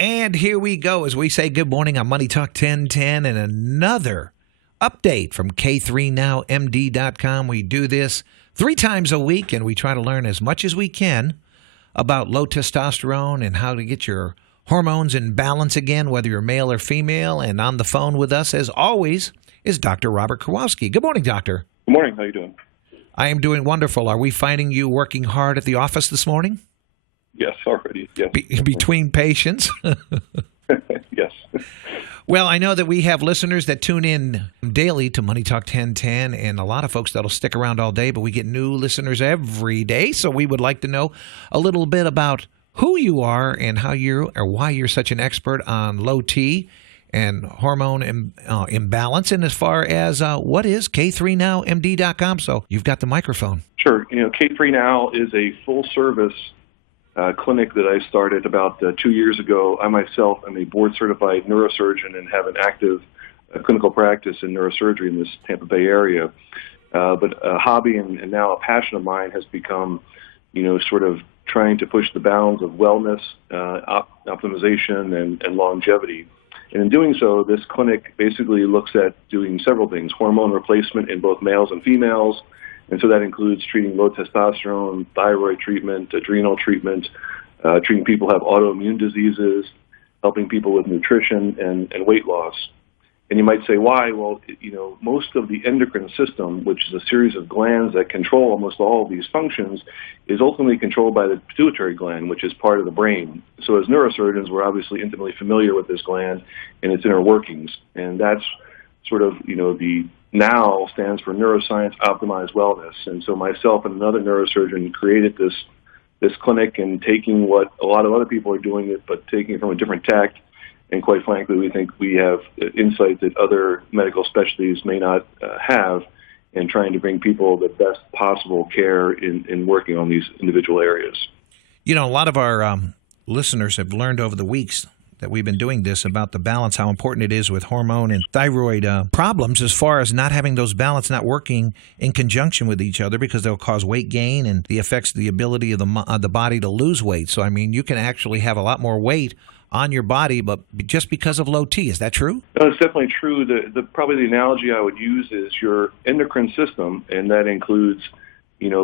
And here we go as we say good morning on Money Talk 1010 and another update from K3NowMD.com. We do this 3 times a week and we try to learn as much as we can about low testosterone and how to get your hormones in balance again, whether you're male or female. And on the phone with us, as always, is Dr. Robert Kowalski. Good morning, doctor. Good morning. How are you doing? I am doing wonderful. Are we finding you working hard at the office this morning? Yes, already. Yes. Between patients? Yes. Well, I know that we have listeners that tune in daily to Money Talk 1010 and a lot of folks that'll stick around all day, but we get new listeners every day. So we would like to know a little bit about who you are and how you're or why you're such an expert on low T and hormone imbalance. And as far as what is K3NowMD.com? So you've got the microphone. Sure. K3 Now is a full-service clinic that I started about 2 years ago. I myself am a board-certified neurosurgeon and have an active clinical practice in neurosurgery in this Tampa Bay area. But a hobby and now a passion of mine has become, sort of trying to push the bounds of wellness, optimization, and longevity. And in doing so, this clinic basically looks at doing several things: hormone replacement in both males and females. And so that includes treating low testosterone, thyroid treatment, adrenal treatment, treating people who have autoimmune diseases, helping people with nutrition and weight loss. And you might say, why? Well, most of the endocrine system, which is a series of glands that control almost all of these functions, is ultimately controlled by the pituitary gland, which is part of the brain. So as neurosurgeons, we're obviously intimately familiar with this gland and its inner workings. And that's sort of, the NOW stands for Neuroscience Optimized Wellness. And so myself and another neurosurgeon created this clinic and taking what a lot of other people are doing it, but taking it from a different tact. And quite frankly, we think we have insight that other medical specialties may not have in trying to bring people the best possible care in working on these individual areas. A lot of our listeners have learned over the weeks that we've been doing this about the balance, how important it is with hormone and thyroid problems as far as not having those balance not working in conjunction with each other because they'll cause weight gain and the affects the ability of the body to lose weight. So, you can actually have a lot more weight on your body, but just because of low T. Is that true? No, it's definitely true. Probably the analogy I would use is your endocrine system, and that includes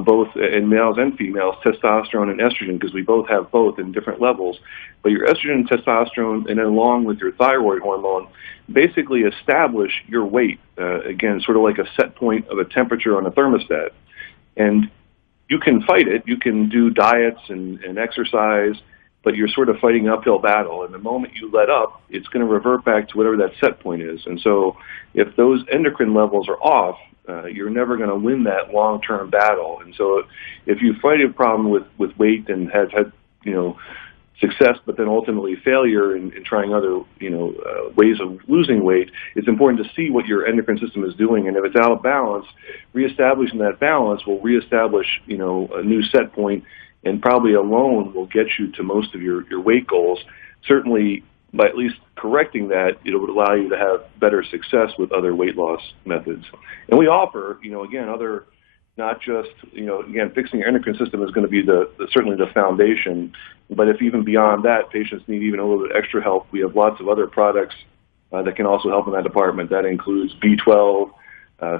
both in males and females, testosterone and estrogen, because we both have both in different levels. But your estrogen and testosterone, and then along with your thyroid hormone, basically establish your weight, again, sort of like a set point of a temperature on a thermostat. And you can fight it. You can do diets and exercise, but you're sort of fighting an uphill battle. And the moment you let up, it's going to revert back to whatever that set point is. And so if those endocrine levels are off, you're never going to win that long-term battle. And so if you fight a problem with weight and have had, success, but then ultimately failure in trying other, ways of losing weight, it's important to see what your endocrine system is doing. And if it's out of balance, reestablishing that balance will reestablish, a new set point, and probably alone will get you to most of your weight goals. Certainly, by at least correcting that, it would allow you to have better success with other weight loss methods. And we offer, again, other, not just, again, fixing your endocrine system is going to be certainly the foundation. But if even beyond that, patients need even a little bit extra help, we have lots of other products that can also help in that department. That includes B12,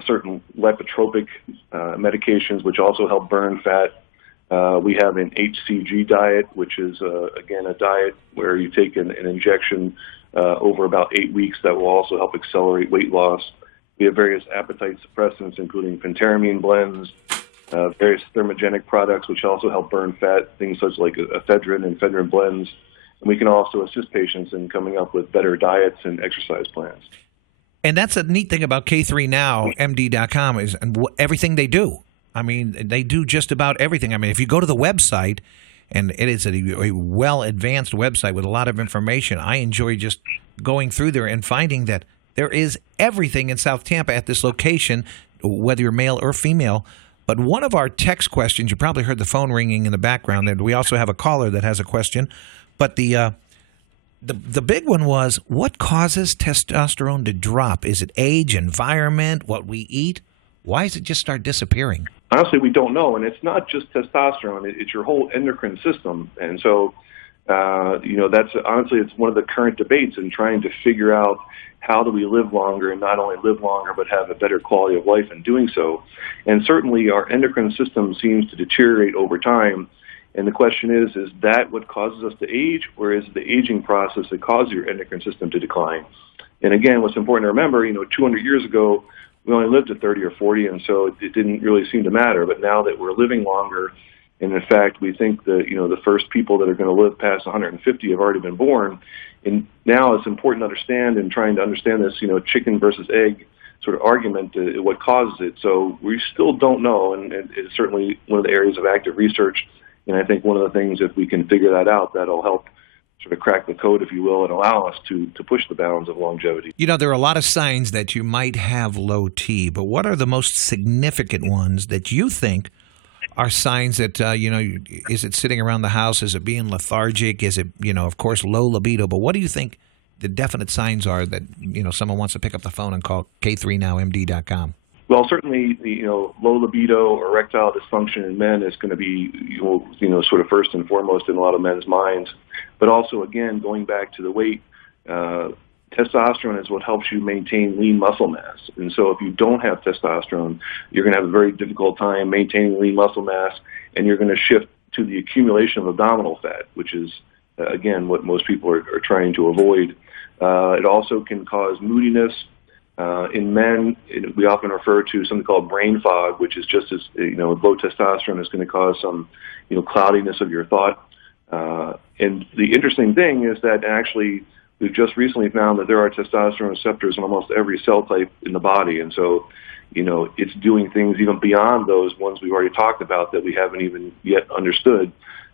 certain lipotropic medications, which also help burn fat. We have an HCG diet, which is, again, a diet where you take an injection over about 8 weeks that will also help accelerate weight loss. We have various appetite suppressants, including phentermine blends, various thermogenic products, which also help burn fat, things such like ephedrine and ephedrine blends. And we can also assist patients in coming up with better diets and exercise plans. And that's a neat thing about K3NowMD.com is everything they do. They do just about everything. If you go to the website, and it is a well-advanced website with a lot of information, I enjoy just going through there and finding that there is everything in South Tampa at this location, whether you're male or female. But one of our text questions, you probably heard the phone ringing in the background, and we also have a caller that has a question. But the big one was, what causes testosterone to drop? Is it age, environment, what we eat? Why does it just start disappearing? Honestly, we don't know, and it's not just testosterone. It's your whole endocrine system. And so That's honestly, it's one of the current debates in trying to figure out how do we live longer, and not only live longer, but have a better quality of life in doing so. And certainly our endocrine system seems to deteriorate over time. And the question is that what causes us to age, or is it the aging process that causes your endocrine system to decline? And again, what's important to remember, 200 years ago, we only lived to 30 or 40, and so it didn't really seem to matter. But now that we're living longer, and in fact, we think that, the first people that are going to live past 150 have already been born. And now it's important to understand, and trying to understand this, chicken versus egg sort of argument, what causes it. So we still don't know, and it's certainly one of the areas of active research. And I think one of the things, if we can figure that out, that'll help sort of crack the code, if you will, and allow us to push the bounds of longevity. There are a lot of signs that you might have low T, but what are the most significant ones that you think are signs that, is it sitting around the house? Is it being lethargic? Is it, of course, low libido? But what do you think the definite signs are that, someone wants to pick up the phone and call K3NowMD.com? Well, certainly, low libido or erectile dysfunction in men is going to be, sort of first and foremost in a lot of men's minds. But also, again, going back to the weight, testosterone is what helps you maintain lean muscle mass. And so if you don't have testosterone, you're going to have a very difficult time maintaining lean muscle mass, and you're going to shift to the accumulation of abdominal fat, which is, again, what most people are trying to avoid. It also can cause moodiness. In men, we often refer to something called brain fog, which is just as, low testosterone is going to cause some, cloudiness of your thought. And the interesting thing is that actually we've just recently found that there are testosterone receptors in almost every cell type in the body. And so, it's doing things even beyond those ones we've already talked about that we haven't even yet understood.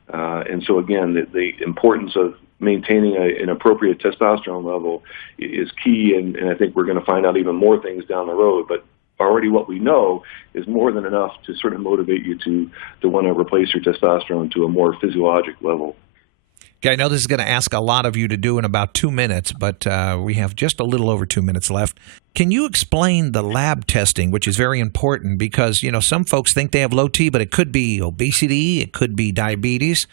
And so, again, the importance of maintaining an appropriate testosterone level is key, and I think we're going to find out even more things down the road. But already what we know is more than enough to sort of motivate you to want to replace your testosterone to a more physiologic level. Okay, I know this is going to ask a lot of you to do in about 2 minutes, but we have just a little over 2 minutes left. Can you explain the lab testing, which is very important because, some folks think they have low T, but it could be obesity, it could be diabetes.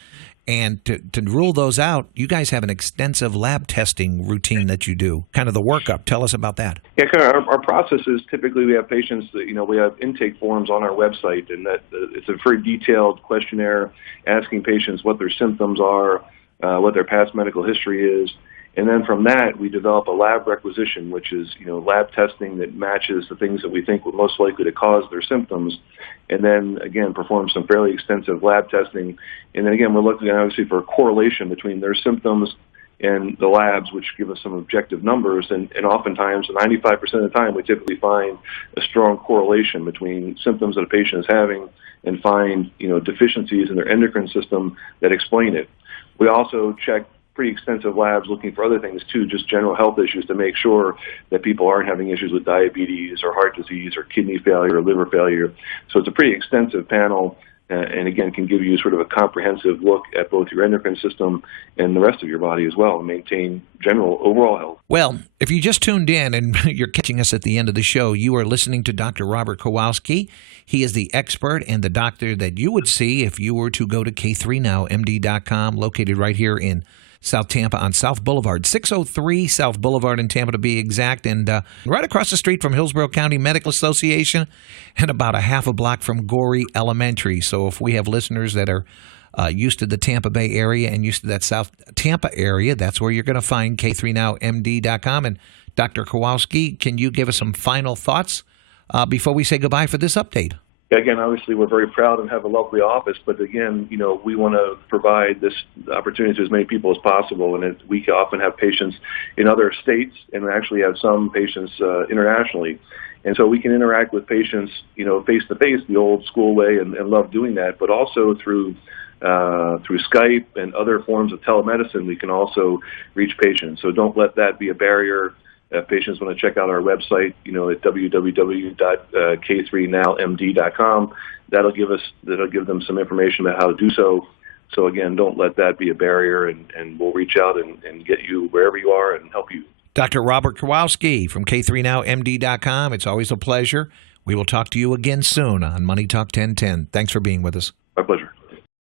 And to rule those out, you guys have an extensive lab testing routine that you do, kind of the workup. Tell us about that. Yeah, kind of our process is typically we have patients that, we have intake forms on our website, and that it's a very detailed questionnaire asking patients what their symptoms are, what their past medical history is. And then from that, we develop a lab requisition, which is, lab testing that matches the things that we think were most likely to cause their symptoms. And then, again, perform some fairly extensive lab testing. And then, again, we're looking, obviously, for a correlation between their symptoms and the labs, which give us some objective numbers. And oftentimes, 95% of the time, we typically find a strong correlation between symptoms that a patient is having and find, deficiencies in their endocrine system that explain it. We also check pretty extensive labs looking for other things too, just general health issues to make sure that people aren't having issues with diabetes or heart disease or kidney failure or liver failure. So it's a pretty extensive panel, and again, can give you sort of a comprehensive look at both your endocrine system and the rest of your body as well, and maintain general overall health. Well, if you just tuned in and you're catching us at the end of the show, you are listening to Dr. Robert Kowalski. He is the expert and the doctor that you would see if you were to go to K3NowMD.com, located right here in South Tampa on South Boulevard, 603 South Boulevard in Tampa to be exact, and right across the street from Hillsborough County Medical Association and about a half a block from Gorey Elementary. So if we have listeners that are used to the Tampa Bay area and used to that South Tampa area, that's where you're going to find K3NowMD.com. And Dr. Kowalski, can you give us some final thoughts before we say goodbye for this update? Again, obviously, we're very proud and have a lovely office, but again, we want to provide this opportunity to as many people as possible, and we often have patients in other states, and we actually have some patients internationally, and so we can interact with patients, face-to-face, the old school way, and love doing that, but also through Skype and other forms of telemedicine, we can also reach patients, so don't let that be a barrier. If patients want to check out our website, at www.k3nowmd.com, that'll give them some information about how to do so. So again, don't let that be a barrier, and we'll reach out and get you wherever you are and help you. Dr. Robert Kowalski from K3nowMD.com. It's always a pleasure. We will talk to you again soon on Money Talk 1010. Thanks for being with us. My pleasure.